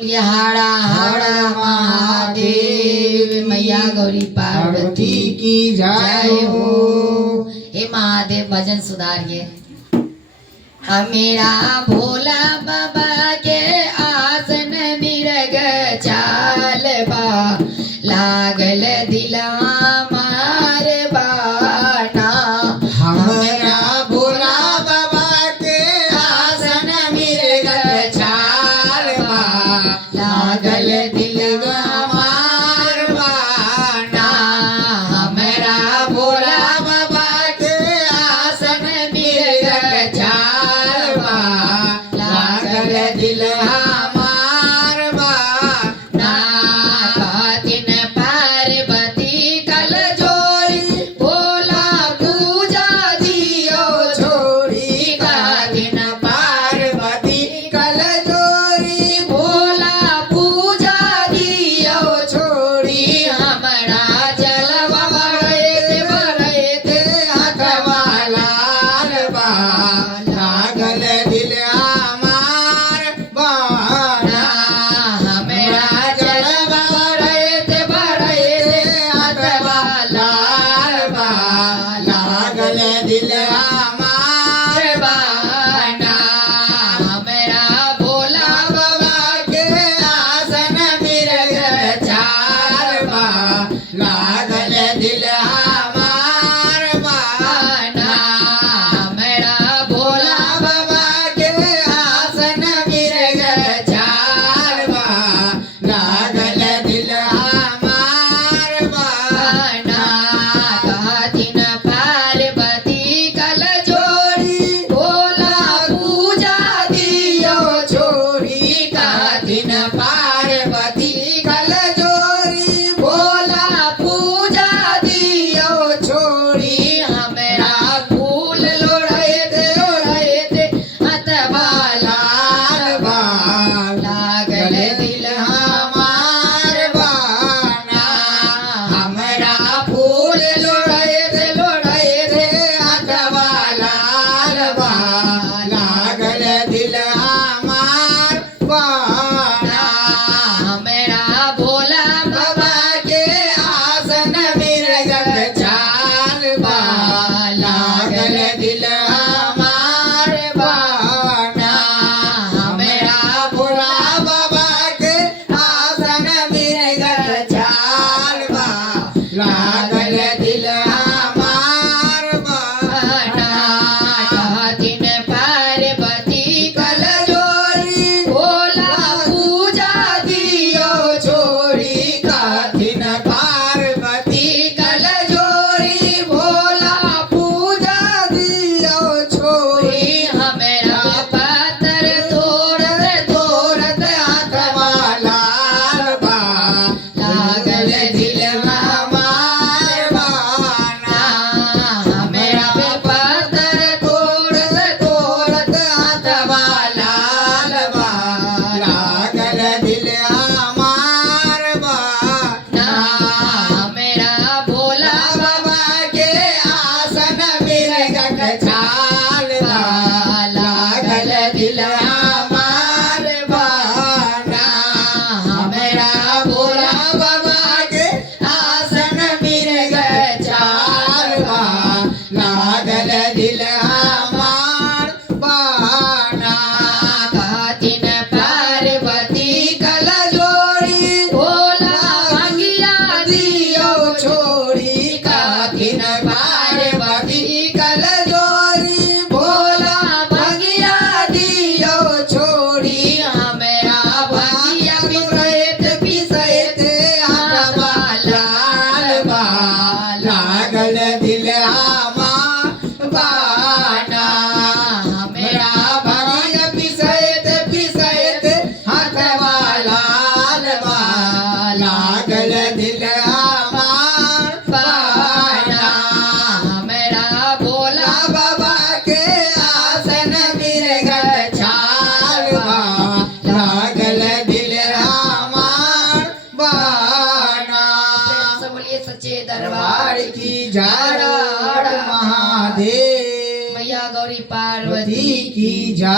हाड़ा हाड़ा महादेव मैया गौरी पार्वती की जय हो। हे महादेव भजन सुधारिए। मेरा भोला बाबा के आसन मिरग चाल बा लागल दिला मार बाना। हमारा भोला बाबा के आसन मिरग चाल बा लागल दिलवा मार बाना। हमारा भोला बाबा के आसन मिरग चाल बा लागल दिलवा मार बाना। कातिन पार्वती कल जोड़ी भोला पूजा दियो छोड़ी कातिन पार्वती कल जोड़ी भोला पूजा दियो छोड़ी हमरा जलवा बढ़ैत हथवा लाल बा लागल दिल हमार बाना। हमरा जलवा बढ़ैत हथवा लाल बा लागल दिल हमार बाना। हमरा भोला बाबा के आसन मिरग चाल बा लागल दिल हमार बाना। हमरा भोला बाबा के आसन मिरग चाल बा लागल दिल हमार बाना। कातिन पार्वती कल जोड़ी भोला पूजा दियो छोड़ी कातिन पार्वती कल जोड़ी भोला पूजा दियो छोड़ी हमरा फूल लोढ़ैत हथवा लाल बा लागल दिल हमार बाना। हमरा फूल लोढ़ैत हथवा लाल बा लागल दिल हमार बाना। हमरा भोला बाबा के आसन मिरग चाल बा लागल दिल हमार बाना। हमरा भोला बाबा के आसन मिरग चाल बा लागल दिल हमार बाना। कातिन पार्वती कल जोड़ी भोला पूजा दियो छोड़ी कातिन पार्वती कल जोड़ी भोला पूजा दियो छोड़ी हमरा पातर तोड़त हथवा लाल बा लागल दिल हमार बाना। हमरा पातर तोड़त हथवा लाल बा लागल दिल हमार बाना। हमरा भोला बाबा के आसन मिरग चाल बा लागल दिल हमार बाना। हमरा भोला बाबा के आसन मिरग चाल बा लागल दिल हमार बाना। कातिन पार्वती कल जोड़ी भोला भांगिया दियो छोड़ी कातिन पार्वती कल जोड़ी भोला भगिया दियो छोड़ी हमरा भांगिया पिसैत हथवा लाल बा लागल दिल हमार बाना। हमरा भगिया पिसैत हथवा लाल बा लागल दिल हमार बाना। हमरा भोला बाबा के आसन मिरग चाल बा लागल दिल हमार बाना। सब बोलिए सच्चे दरबार दरबार की जय महादेव मैया गौरी पार्वती की जय।